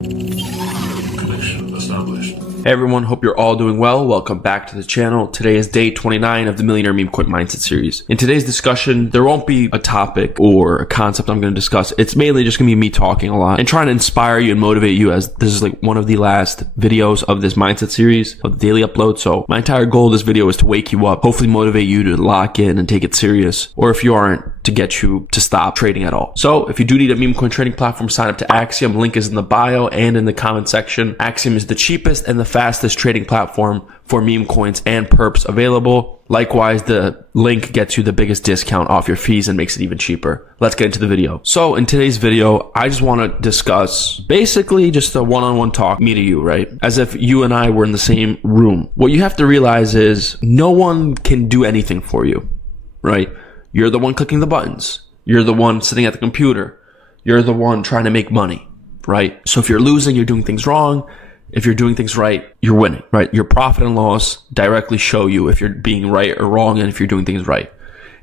Connection established. Hey everyone, hope you're all doing well. Welcome back to the channel. Today is day 29 of the Millionaire Memecoin Mindset series. In today's discussion, there won't be a topic or a concept I'm going to discuss. It's mainly just going to be me talking a lot and trying to inspire you and motivate you, as this is like one of the last videos of this mindset series of the daily upload. So my entire goal of this video is to wake you up, hopefully motivate you to lock in and take it serious, or if you aren't, to get you to stop trading at all. So if you do need a meme coin trading platform, sign up to Axiom. Link is in the bio and in the comment section. Axiom is the cheapest and the fastest trading platform for meme coins and perps available. Likewise, the link gets you the biggest discount off your fees and makes it even cheaper. Let's get into the video. So in today's video, I just want to discuss basically just a one-on-one talk, me to you, right? As if you and I were in the same room. What you have to realize is no one can do anything for you, right? You're the one clicking the buttons. You're the one sitting at the computer. You're the one trying to make money, right? So if you're losing, you're doing things wrong. If you're doing things right, you're winning, right? Your profit and loss directly show you if you're being right or wrong and if you're doing things right.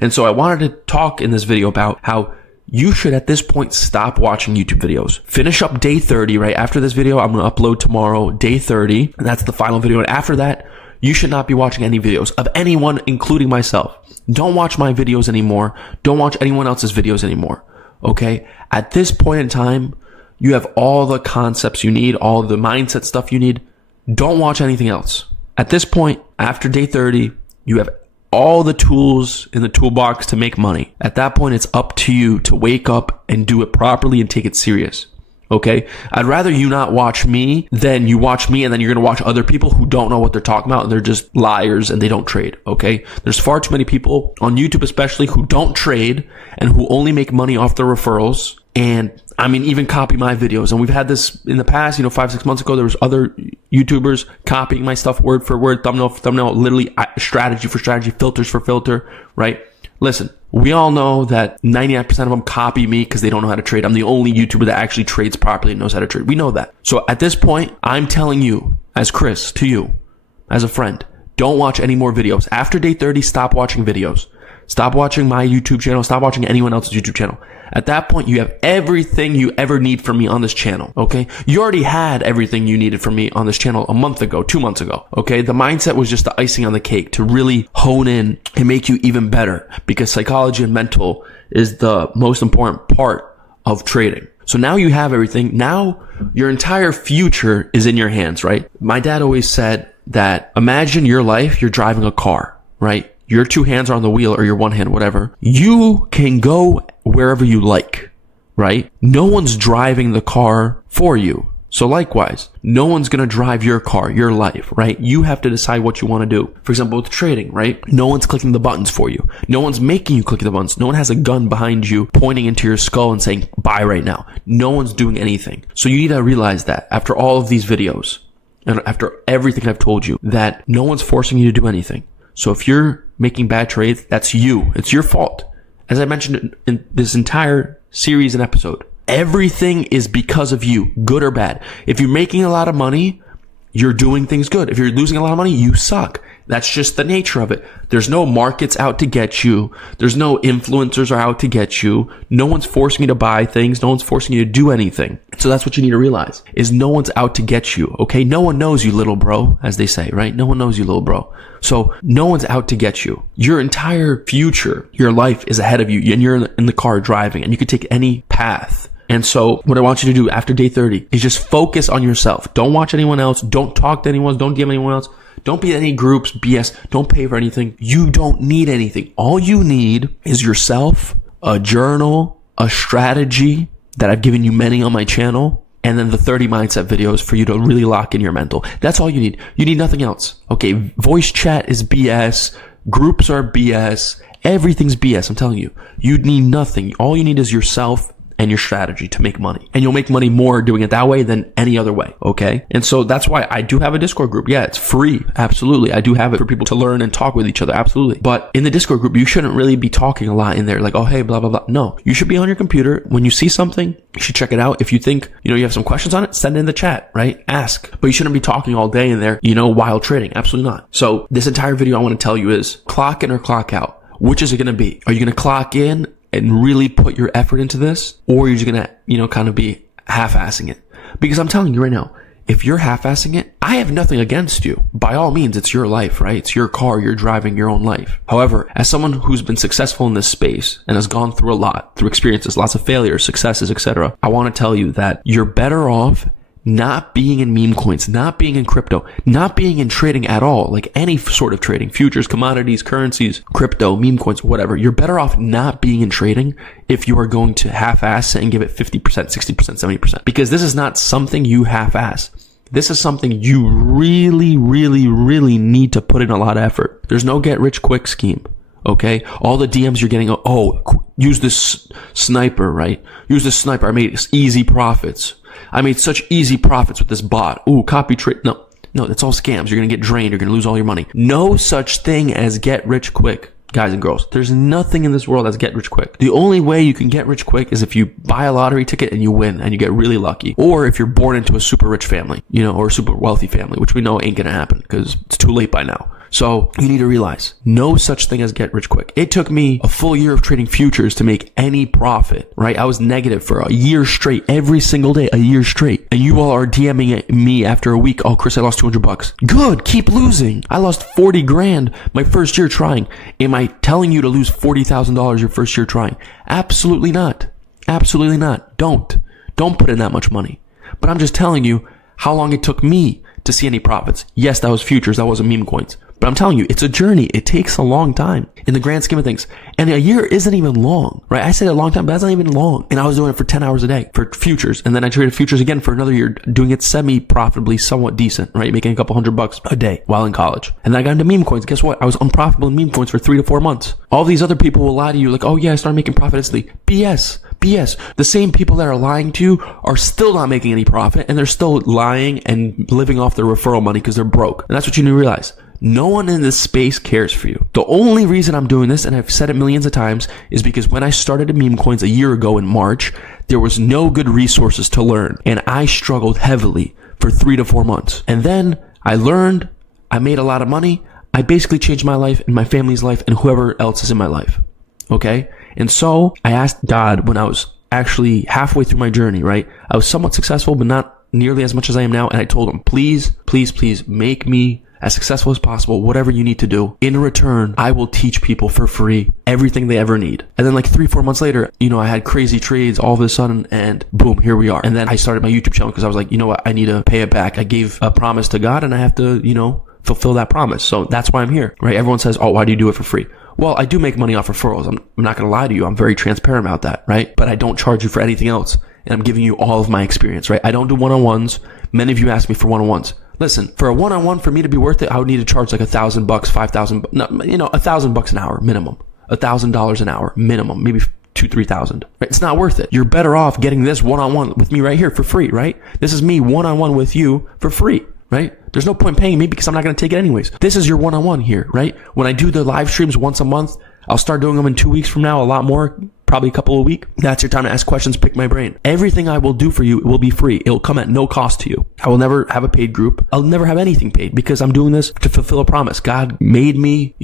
And so I wanted to talk in this video about how you should at this point stop watching YouTube videos. Finish up day 30, right? After this video, I'm going to upload tomorrow, day 30. And that's the final video. And after that, you should not be watching any videos of anyone, including myself. Don't watch my videos anymore. Don't watch anyone else's videos anymore. Okay? At this point in time, you have all the concepts you need, all the mindset stuff you need. Don't watch anything else. At this point, after day 30, you have all the tools in the toolbox to make money. At that point, it's up to you to wake up and do it properly and take it serious. Okay? I'd rather you not watch me than you watch me and then you're going to watch other people who don't know what they're talking about and they're just liars and they don't trade. Okay? There's far too many people on YouTube especially who don't trade and who only make money off their referrals. And I mean, even copy my videos. And we've had this in the past, 5-6 months ago, there was other YouTubers copying my stuff word for word, thumbnail for thumbnail, literally strategy for strategy, filters for filter, right? Listen, we all know that 99% of them copy me because they don't know how to trade. I'm the only YouTuber that actually trades properly and knows how to trade. We know that. So at this point, I'm telling you, as Chris, to you, as a friend, don't watch any more videos. After day 30, stop watching videos. Stop watching my YouTube channel. Stop watching anyone else's YouTube channel. At that point, you have everything you ever need from me on this channel, okay? You already had everything you needed from me on this channel a month ago, 2 months ago, okay? The mindset was just the icing on the cake to really hone in and make you even better, because psychology and mental is the most important part of trading. So now you have everything. Now your entire future is in your hands, right? My dad always said that imagine your life, you're driving a car, right? Your two hands are on the wheel or your one hand, whatever. You can go wherever you like, right? No one's driving the car for you. So likewise, no one's going to drive your car, your life, right? You have to decide what you want to do. For example, with trading, right? No one's clicking the buttons for you. No one's making you click the buttons. No one has a gun behind you pointing into your skull and saying, buy right now. No one's doing anything. So you need to realize that after all of these videos and after everything I've told you, that no one's forcing you to do anything. So if you're making bad trades, that's you. It's your fault. As I mentioned in this entire series and episode, everything is because of you, good or bad. If you're making a lot of money, you're doing things good. If you're losing a lot of money, you suck. That's just the nature of it. There's no markets out to get you. There's no influencers are out to get you. No one's forcing you to buy things. No one's forcing you to do anything. So that's what you need to realize, is no one's out to get you, okay? No one knows you, little bro, as they say, right? No one knows you, little bro. So no one's out to get you. Your entire future, your life is ahead of you, and you're in the car driving, and you can take any path. And so what I want you to do after day 30 is just focus on yourself. Don't watch anyone else. Don't talk to anyone. Don't DM anyone else. Don't be in any groups, BS. Don't pay for anything. You don't need anything. All you need is yourself, a journal, a strategy that I've given you many on my channel, and then the 30 mindset videos for you to really lock in your mental. That's all you need. You need nothing else. Okay, voice chat is BS. Groups are BS. Everything's BS. I'm telling you. You need nothing. All you need is yourself and your strategy to make money. And you'll make money more doing it that way than any other way, okay? And so that's why I do have a Discord group. Yeah, it's free. Absolutely. I do have it for people to learn and talk with each other. Absolutely. But in the Discord group, you shouldn't really be talking a lot in there. Like, oh, hey, blah, blah, blah. No, you should be on your computer. When you see something, you should check it out. If you think, you have some questions on it, send it in the chat, right? Ask. But you shouldn't be talking all day in there, while trading. Absolutely not. So this entire video I want to tell you is clock in or clock out. Which is it going to be? Are you going to clock in and really put your effort into this? Or are you just going to, kind of be half-assing it? Because I'm telling you right now, if you're half-assing it, I have nothing against you. By all means, it's your life, right? It's your car. You're driving your own life. However, as someone who's been successful in this space and has gone through a lot, through experiences, lots of failures, successes, etc., I want to tell you that you're better off not being in meme coins, not being in crypto, not being in trading at all, like any sort of trading, futures, commodities, currencies, crypto, meme coins, whatever. You're better off not being in trading if you are going to half-ass it and give it 50%, 60%, 70%. Because this is not something you half-ass. This is something you really, really, really need to put in a lot of effort. There's no get-rich-quick scheme. Okay? All the DMs you're getting, use this sniper, right? Use this sniper. I made easy profits. I made such easy profits with this bot. Ooh, copy trade. No, that's all scams. You're going to get drained. You're going to lose all your money. No such thing as get rich quick, guys and girls. There's nothing in this world that's get rich quick. The only way you can get rich quick is if you buy a lottery ticket and you win and you get really lucky. Or if you're born into a super rich family, or a super wealthy family, which we know ain't going to happen because it's too late by now. So you need to realize no such thing as get rich quick. It took me a full year of trading futures to make any profit, right? I was negative for a year straight, every single day, a year straight. And you all are DMing me after a week. Oh, Chris, I lost $200. Good. Keep losing. I lost 40 grand my first year trying. Am I telling you to lose $40,000 your first year trying? Absolutely not. Absolutely not. Don't put in that much money. But I'm just telling you how long it took me to see any profits. Yes, that was futures. That wasn't meme coins. But I'm telling you, it's a journey. It takes a long time in the grand scheme of things. And a year isn't even long, right? I said a long time, but that's not even long. And I was doing it for 10 hours a day for futures. And then I traded futures again for another year, doing it semi-profitably, somewhat decent, right? Making a couple $100 a day while in college. And then I got into meme coins. Guess what? I was unprofitable in meme coins for 3 to 4 months. All these other people will lie to you like, oh yeah, I started making profit instantly. BS. The same people that are lying to you are still not making any profit, and they're still lying and living off their referral money because they're broke. And that's what you need to realize. No one in this space cares for you. The only reason I'm doing this, and I've said it millions of times, is because when I started in meme coins a year ago in March, there was no good resources to learn. And I struggled heavily for 3 to 4 months. And then I learned, I made a lot of money. I basically changed my life and my family's life and whoever else is in my life. Okay? And so I asked God when I was actually halfway through my journey, right? I was somewhat successful, but not nearly as much as I am now. And I told him, please, please, please make me as successful as possible, whatever you need to do. In return, I will teach people for free everything they ever need. And then like 3-4 months later, I had crazy trades all of a sudden and boom, here we are. And then I started my YouTube channel because I was like, you know what? I need to pay it back. I gave a promise to God and I have to, fulfill that promise. So that's why I'm here, right? Everyone says, oh, why do you do it for free? Well, I do make money off referrals. I'm not going to lie to you. I'm very transparent about that, right? But I don't charge you for anything else. And I'm giving you all of my experience, right? I don't do one-on-ones. Many of you ask me for one-on-ones. Listen, for a one-on-one, for me to be worth it, I would need to charge like $1,000, $5,000, $1,000 an hour minimum, $1,000 an hour minimum, maybe $2,000-$3,000. Right? It's not worth it. You're better off getting this one-on-one with me right here for free, right? This is me one-on-one with you for free, right? There's no point paying me because I'm not going to take it anyways. This is your one-on-one here, right? When I do the live streams once a month, I'll start doing them in 2 weeks from now, a lot more, probably a couple a week. That's your time to ask questions, pick my brain. Everything I will do for you will be free. It will come at no cost to you. I will never have a paid group. I'll never have anything paid because I'm doing this to fulfill a promise. God made me,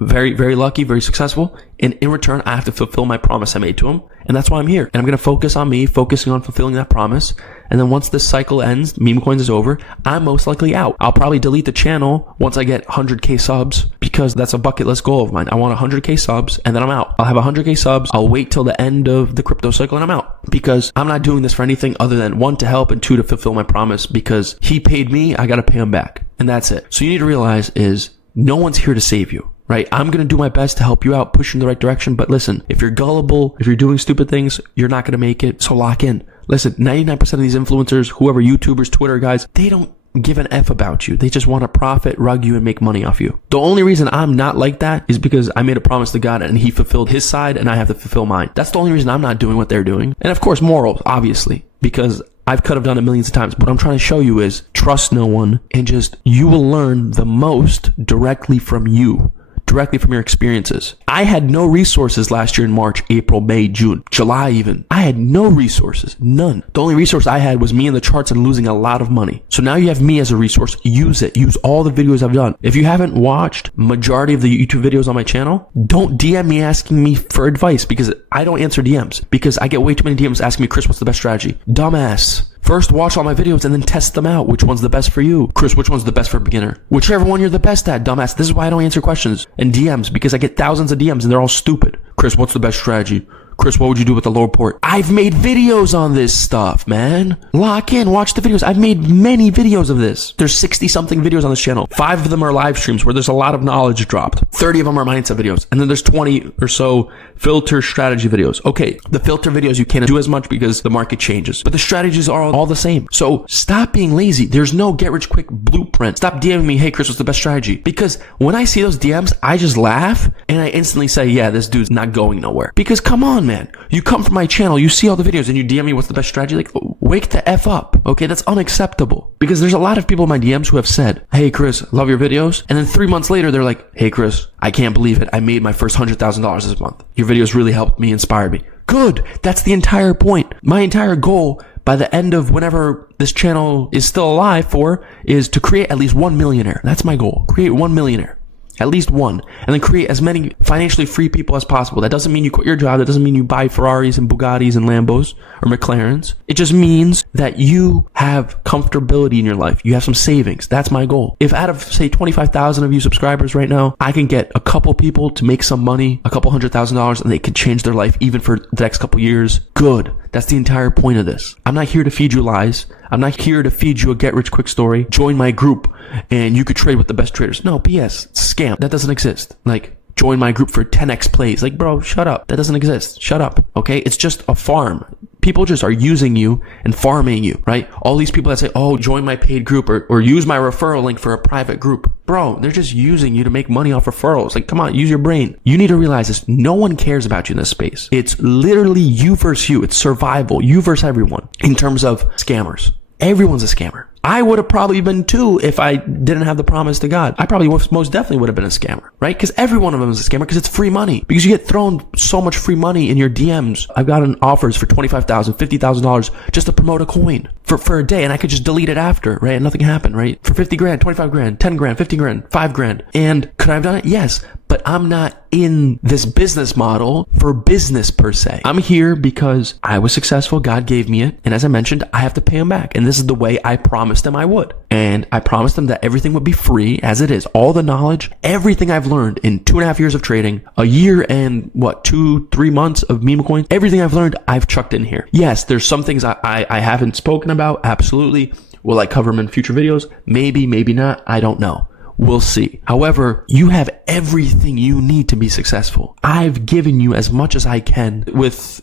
very, very lucky, very successful. And in return, I have to fulfill my promise I made to him. And that's why I'm here. And I'm going to focus on me, focusing on fulfilling that promise. And then once this cycle ends, meme coins is over, I'm most likely out. I'll probably delete the channel once I get 100K subs because that's a bucket list goal of mine. I want 100K subs and then I'm out. I'll have 100K subs. I'll wait till the end of the crypto cycle and I'm out because I'm not doing this for anything other than 1, to help, and 2, to fulfill my promise because he paid me. I got to pay him back. And that's it. So you need to realize is no one's here to save you. Right? I'm going to do my best to help you out, push you in the right direction. But listen, if you're gullible, if you're doing stupid things, you're not going to make it. So lock in. Listen, 99% of these influencers, whoever, YouTubers, Twitter guys, they don't give an F about you. They just want to profit, rug you, and make money off you. The only reason I'm not like that is because I made a promise to God and he fulfilled his side and I have to fulfill mine. That's the only reason I'm not doing what they're doing. And of course, morals, obviously, because I could have done it millions of times. What I'm trying to show you is trust no one and just you will learn the most directly from you. Directly from your experiences. I had no resources last year in March, April, May, June, July even. I had no resources, none. The only resource I had was me in the charts and losing a lot of money. So now you have me as a resource. Use it. Use all the videos I've done. If you haven't watched majority of the YouTube videos on my channel, don't DM me asking me for advice because I don't answer DMs because I get way too many DMs asking me, Chris, what's the best strategy? Dumbass. First, watch all my videos and then test them out. Which one's the best for you? Chris, which one's the best for a beginner? Whichever one you're the best at, dumbass. This is why I don't answer questions and DMs, because I get thousands of DMs and they're all stupid. Chris, what's the best strategy? Chris, what would you do with the lower port? I've made videos on this stuff, man. Lock in, watch the videos. I've made many videos of this. There's 60 something videos on this channel. 5 of them are live streams where there's a lot of knowledge dropped. 30 of them are mindset videos. And then there's 20 or so filter strategy videos. Okay, the filter videos you can't do as much because the market changes, but the strategies are all the same. So stop being lazy. There's no get rich quick blueprint. Stop DMing me, hey Chris, what's the best strategy? Because when I see those DMs, I just laugh and I instantly say, yeah, this dude's not going nowhere. Because come on, man. You come from my channel, you see all the videos and you DM me what's the best strategy? Like, wake the F up. Okay, that's unacceptable. Because there's a lot of people in my DMs who have said, hey Chris, love your videos. And then 3 months later, they're like, hey Chris, I can't believe it. I made my first $100,000 this month. Your videos really helped me, inspired me. Good. That's the entire point. My entire goal by the end of whenever this channel is still alive for is to create at least 1 millionaire. That's my goal. Create 1 millionaire. At least one. And then create as many financially free people as possible. That doesn't mean you quit your job. That doesn't mean you buy Ferraris and Bugattis and Lambos or McLarens. It just means that you have comfortability in your life. You have some savings. That's my goal. If out of, say, 25,000 of you subscribers right now, I can get a couple people to make some money, a couple $100,000, and they could change their life even for the next couple years, good. That's the entire point of this. I'm not here to feed you lies. I'm not here to feed you a get-rich-quick story. Join my group and you could trade with the best traders. No, BS. Scam. That doesn't exist. Like, join my group for 10x plays. Like, bro, shut up. That doesn't exist. Shut up. Okay? It's just a farm. People just are using you and farming you, right? All these people that say, oh, join my paid group or use my referral link for a private group. Bro, they're just using you to make money off referrals. Like, come on, use your brain. You need to realize this. No one cares about you in this space. It's literally you versus you. It's survival. You versus everyone in terms of scammers. Everyone's a scammer. I would have probably been too if I didn't have the promise to God. I probably most definitely would have been a scammer, right? Because every one of them is a scammer because it's free money. Because you get thrown so much free money in your DMs. I've gotten offers for $25,000, $50,000 just to promote a coin for a day, and I could just delete it after, right? And nothing happened, right? For 50 grand, 25 grand, 10 grand, 50 grand, 5 grand. And could I have done it? Yes. But I'm not in this business model for business per se. I'm here because I was successful. God gave me it. And as I mentioned, I have to pay him back. And this is the way I promised them I would. And I promised them that everything would be free as it is. All the knowledge, everything I've learned in 2.5 years of trading, a year and 2-3 months of memecoin, everything I've learned, I've chucked in here. Yes, there's some things I haven't spoken about. Absolutely. Will I cover them in future videos? Maybe, maybe not. I don't know. We'll see. However, you have everything you need to be successful. I've given you as much as I can with,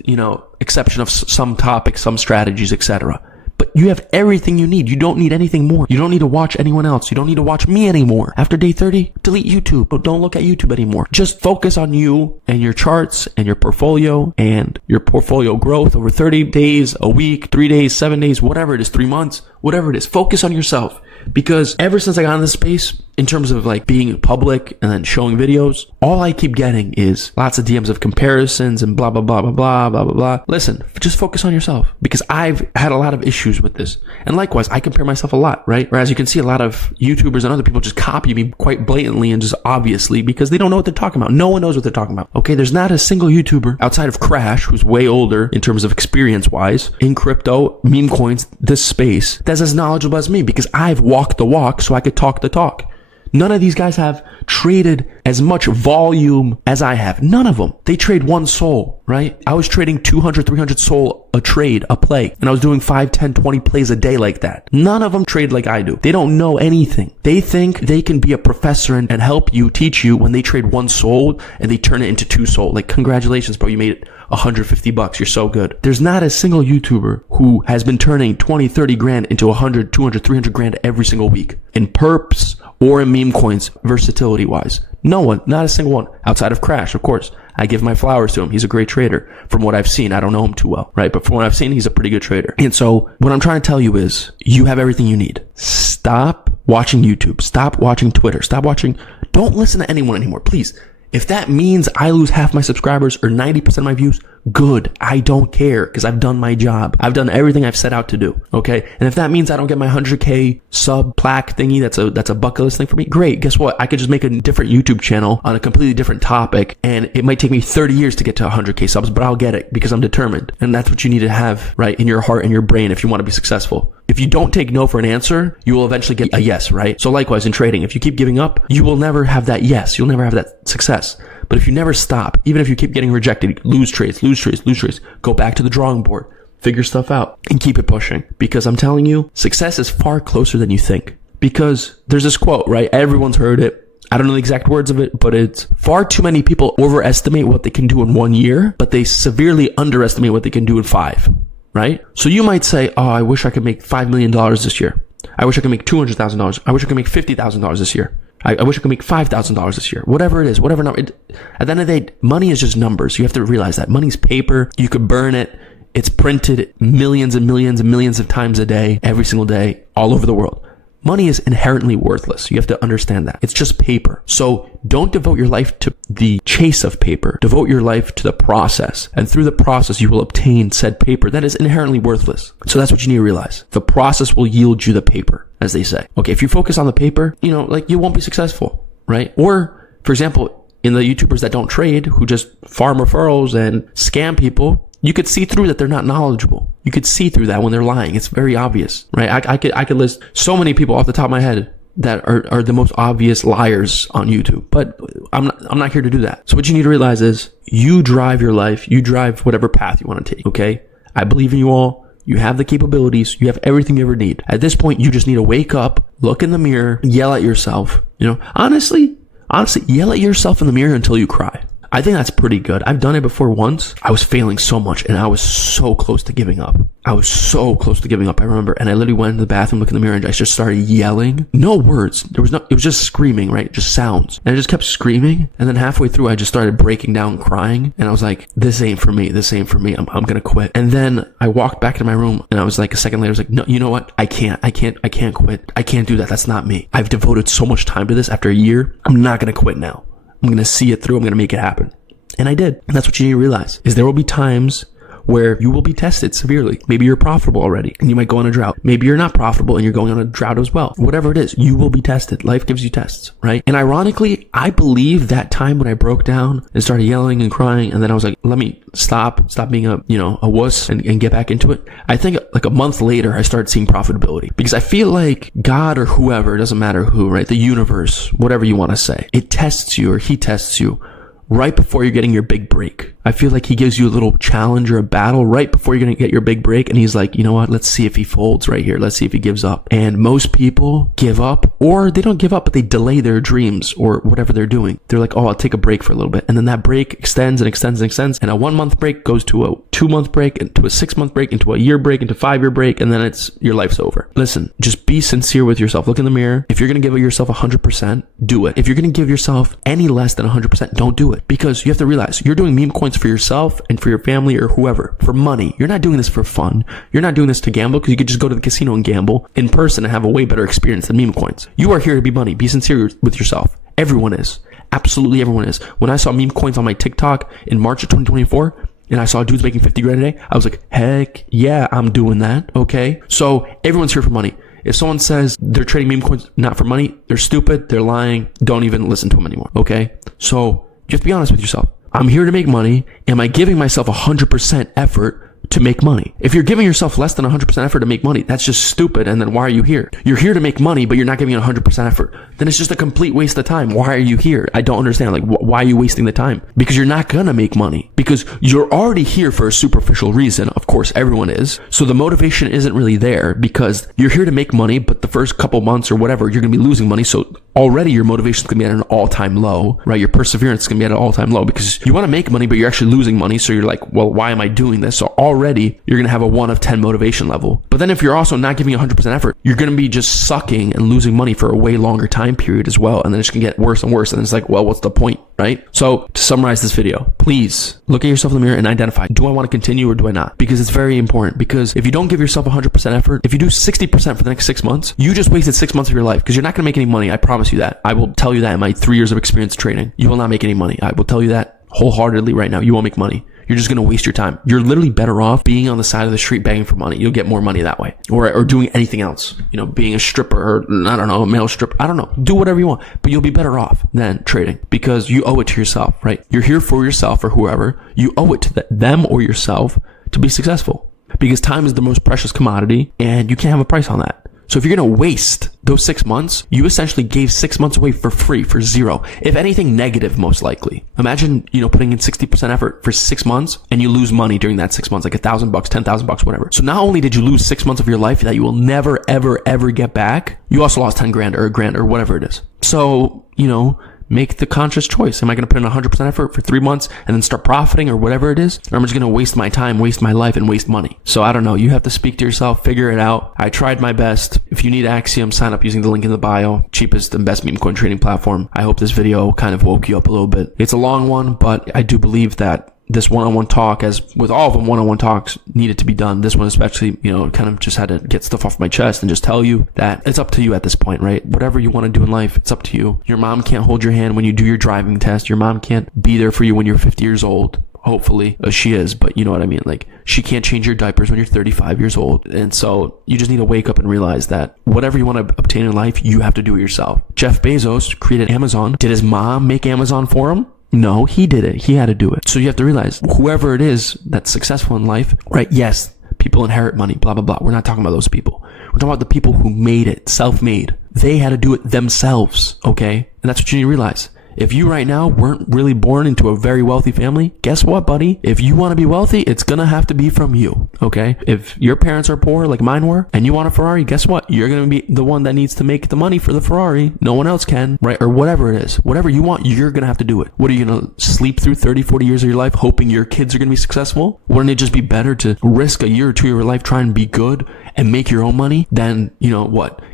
exception of some topics, some strategies, etc. But you have everything you need. You don't need anything more. You don't need to watch anyone else. You don't need to watch me anymore. After day 30, delete YouTube. But don't look at YouTube anymore. Just focus on you and your charts and your portfolio and your portfolio growth over 30 days, a week, 3 days, 7 days, whatever it is, 3 months, whatever it is. Focus on yourself. Because ever since I got in this space, in terms of like being public and then showing videos, all I keep getting is lots of DMs of comparisons and blah, blah, blah, blah, blah, blah, blah, blah. Listen, just focus on yourself because I've had a lot of issues with this. And likewise, I compare myself a lot, right? Whereas you can see a lot of YouTubers and other people just copy me quite blatantly and just obviously because they don't know what they're talking about. No one knows what they're talking about. Okay, there's not a single YouTuber outside of Crash, who's way older in terms of experience-wise, in crypto, meme coins, this space, that's as knowledgeable as me because I've walked the walk so I could talk the talk. None of these guys have traded as much volume as I have. None of them. They trade one soul, right? I was trading 200, 300 soul a trade, a play. And I was doing 5, 10, 20 plays a day like that. None of them trade like I do. They don't know anything. They think they can be a professor and help you, teach you when they trade one soul and they turn it into 2 soul. Like, congratulations, bro. You made it $150. You're so good. There's not a single YouTuber who has been turning 20, 30 grand into 100, 200, 300 grand every single week in perps or in meme coins, versatility wise. No one, not a single one outside of Crash. Of course, I give my flowers to him. He's a great trader from what I've seen. I don't know him too well, right? But from what I've seen, he's a pretty good trader. And so what I'm trying to tell you is you have everything you need. Stop watching YouTube. Stop watching Twitter. Don't listen to anyone anymore, please. If that means I lose half my subscribers or 90% of my views, Good. I don't care because I've done my job. I've done everything I've set out to do. Okay. And if that means I don't get my 100K sub plaque thingy, that's a bucket list thing for me. Great. Guess what? I could just make a different YouTube channel on a completely different topic, and it might take me 30 years to get to 100K subs, but I'll get it because I'm determined. And that's what you need to have, right, in your heart and your brain if you want to be successful. If you don't take no for an answer, you will eventually get a yes, right? So likewise in trading, if you keep giving up, you will never have that yes. You'll never have that success. But if you never stop, even if you keep getting rejected, lose trades, go back to the drawing board, figure stuff out, and keep it pushing. Because I'm telling you, success is far closer than you think. Because there's this quote, right? Everyone's heard it. I don't know the exact words of it, but it's far too many people overestimate what they can do in 1 year, but they severely underestimate what they can do in 5. Right? So you might say, oh, I wish I could make $5 million this year. I wish I could make $200,000. I wish I could make $50,000 this year. I wish I could make $5,000 this year. Whatever it is, whatever number. At the end of the day, money is just numbers. You have to realize that. Money's paper. You could burn it. It's printed millions and millions and millions of times a day, every single day, all over the world. Money is inherently worthless. You have to understand that. It's just paper. So don't devote your life to the chase of paper. Devote your life to the process. And through the process, you will obtain said paper that is inherently worthless. So that's what you need to realize. The process will yield you the paper, as they say. Okay, if you focus on the paper, you won't be successful, right? Or, for example, in the YouTubers that don't trade, who just farm referrals and scam people, you could see through that they're not knowledgeable. You could see through that when they're lying. It's very obvious, right? I could list so many people off the top of my head that are the most obvious liars on YouTube, but I'm not here to do that. So what you need to realize is you drive your life. You drive whatever path you want to take. Okay. I believe in you all. You have the capabilities. You have everything you ever need. At this point, you just need to wake up, look in the mirror, yell at yourself. Honestly, yell at yourself in the mirror until you cry. I think that's pretty good. I've done it before once. I was failing so much and I was so close to giving up. I remember, and I literally went into the bathroom, looked in the mirror, and I just started yelling. No words. It was just screaming, right? Just sounds. And I just kept screaming. And then halfway through, I just started breaking down crying. And I was like, this ain't for me. I'm going to quit. And then I walked back into my room and I was like, a second later, I was like, no, you know what? I can't quit. I can't do that. That's not me. I've devoted so much time to this after a year. I'm not going to quit now. I'm going to see it through. I'm going to make it happen. And I did. And that's what you need to realize is there will be times where you will be tested severely. Maybe you're profitable already and you might go on a drought. Maybe you're not profitable and you're going on a drought as well. Whatever it is, you will be tested. Life gives you tests, right? And ironically, I believe that time when I broke down and started yelling and crying, and then I was like, let me stop being a wuss and get back into it. I think like a month later, I started seeing profitability because I feel like God or whoever, it doesn't matter who, right? The universe, whatever you want to say, it tests you or he tests you right before you're getting your big break. I feel like he gives you a little challenge or a battle right before you're going to get your big break. And he's like, you know what? Let's see if he folds right here. Let's see if he gives up. And most people give up, or they don't give up, but they delay their dreams or whatever they're doing. They're like, oh, I'll take a break for a little bit. And then that break extends and extends and extends. And a 1 month break goes to a 2 month break, into a 6 month break, into a year break, into 5 year break. And then your life's over. Listen, just be sincere with yourself. Look in the mirror. If you're going to give yourself 100%, do it. If you're going to give yourself any less than 100%, don't do it. Because you have to realize you're doing meme coins for yourself and for your family or whoever, for money. You're not doing this for fun. You're not doing this to gamble, because you could just go to the casino and gamble in person and have a way better experience than meme coins. You are here to be money. Be sincere with yourself. Everyone is. Absolutely everyone is. When I saw meme coins on my TikTok in March of 2024, and I saw dudes making 50 grand a day, I was like, heck yeah, I'm doing that. Okay. So everyone's here for money. If someone says they're trading meme coins not for money, they're stupid, they're lying, don't even listen to them anymore. Okay. So just be honest with yourself. I'm here to make money. Am I giving myself 100% effort to make money? If you're giving yourself less than 100% effort to make money, that's just stupid. And then why are you here? You're here to make money, but you're not giving it 100% effort. Then it's just a complete waste of time. Why are you here? I don't understand. Like, why are you wasting the time? Because you're not gonna make money. Because you're already here for a superficial reason. Of course, everyone is. So the motivation isn't really there, because you're here to make money, but the first couple months or whatever, you're gonna be losing money. So already your motivation is gonna be at an all-time low, right? Your perseverance is gonna be at an all-time low, because you want to make money, but you're actually losing money. So you're like, well, why am I doing this? So already you're going to have a 1 of 10 motivation level. But then if you're also not giving 100% effort, you're going to be just sucking and losing money for a way longer time period as well. And then it's going to get worse and worse. And it's like, well, what's the point, right? So to summarize this video, please look at yourself in the mirror and identify, do I want to continue or do I not? Because it's very important. Because if you don't give yourself 100% effort, if you do 60% for the next 6 months, you just wasted 6 months of your life, because you're not going to make any money. I promise you that. I will tell you that in my 3 years of experience trading. You will not make any money. I will tell you that wholeheartedly right now. You won't make money. you're just going to waste your time. You're literally better off being on the side of the street begging for money. You'll get more money that way. Or doing anything else, being a stripper or I don't know, a male stripper. I don't know. Do whatever you want, but you'll be better off than trading because you owe it to yourself, right? You're here for yourself or whoever. You owe it to them or yourself to be successful because time is the most precious commodity and you can't have a price on that. So if you're going to waste those 6 months, you essentially gave 6 months away for free, for zero. If anything, negative, most likely. Imagine, putting in 60% effort for 6 months and you lose money during that 6 months, like $1,000, $10,000, whatever. So not only did you lose 6 months of your life that you will never, ever, ever get back, you also lost 10 grand or a grand or whatever it is. So, make the conscious choice. Am I going to put in 100% effort for 3 months and then start profiting or whatever it is? Or am I just going to waste my time, waste my life, and waste money? So I don't know. You have to speak to yourself, figure it out. I tried my best. If you need Axiom, sign up using the link in the bio. Cheapest and best meme coin trading platform. I hope this video kind of woke you up a little bit. It's a long one, but I do believe that this one-on-one talk, as with all of them, one-on-one talks needed to be done. This one especially, kind of just had to get stuff off my chest and just tell you that it's up to you at this point, right? Whatever you want to do in life, it's up to you. Your mom can't hold your hand when you do your driving test. Your mom can't be there for you when you're 50 years old. Hopefully she is, but you know what I mean? Like, she can't change your diapers when you're 35 years old. And so you just need to wake up and realize that whatever you want to obtain in life, you have to do it yourself. Jeff Bezos created Amazon. Did his mom make Amazon for him? No, he did it. He had to do it. So you have to realize whoever it is that's successful in life, right? Yes, people inherit money, blah, blah, blah. We're not talking about those people. We're talking about the people who made it, self-made. They had to do it themselves, okay? And that's what you need to realize. If you right now weren't really born into a very wealthy family, guess what, buddy? If you want to be wealthy, it's going to have to be from you, okay? If your parents are poor like mine were and you want a Ferrari, guess what? You're going to be the one that needs to make the money for the Ferrari. No one else can, right? Or whatever it is. Whatever you want, you're going to have to do it. What are you going to sleep through 30, 40 years of your life hoping your kids are going to be successful? Wouldn't it just be better to risk a year or two of your life trying to be good and make your own money than,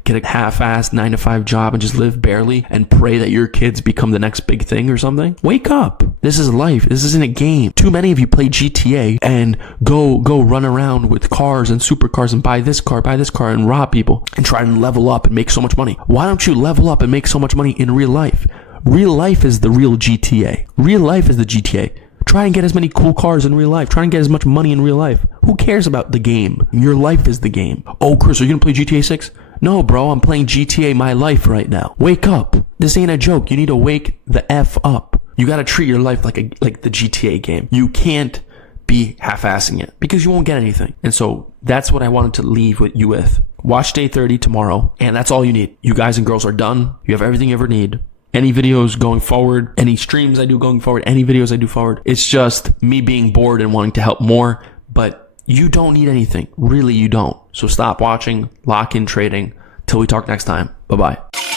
get a half-assed 9-to-5 job and just live barely and pray that your kids become the next big thing or something? Wake up. This is life. This isn't a game. Too many of you play GTA and go run around with cars and supercars and buy this car and rob people and try and level up and make so much money. Why don't you level up and make so much money in real life? Real life is the real GTA. Real life is the GTA. Try and get as many cool cars in real life. Try and get as much money in real life. Who cares about the game? Your life is the game. Oh, Chris, are you going to play GTA 6? No, bro, I'm playing GTA my life right now. Wake up. This ain't a joke. You need to wake the F up. You got to treat your life like the GTA game. You can't be half-assing it because you won't get anything. And so that's what I wanted to leave with you with. Watch Day 30 tomorrow, and that's all you need. You guys and girls are done. You have everything you ever need. Any videos going forward, any streams I do going forward, any videos I do forward, it's just me being bored and wanting to help more, but you don't need anything. Really, you don't. So stop watching, lock in trading. Till we talk next time. Bye-bye.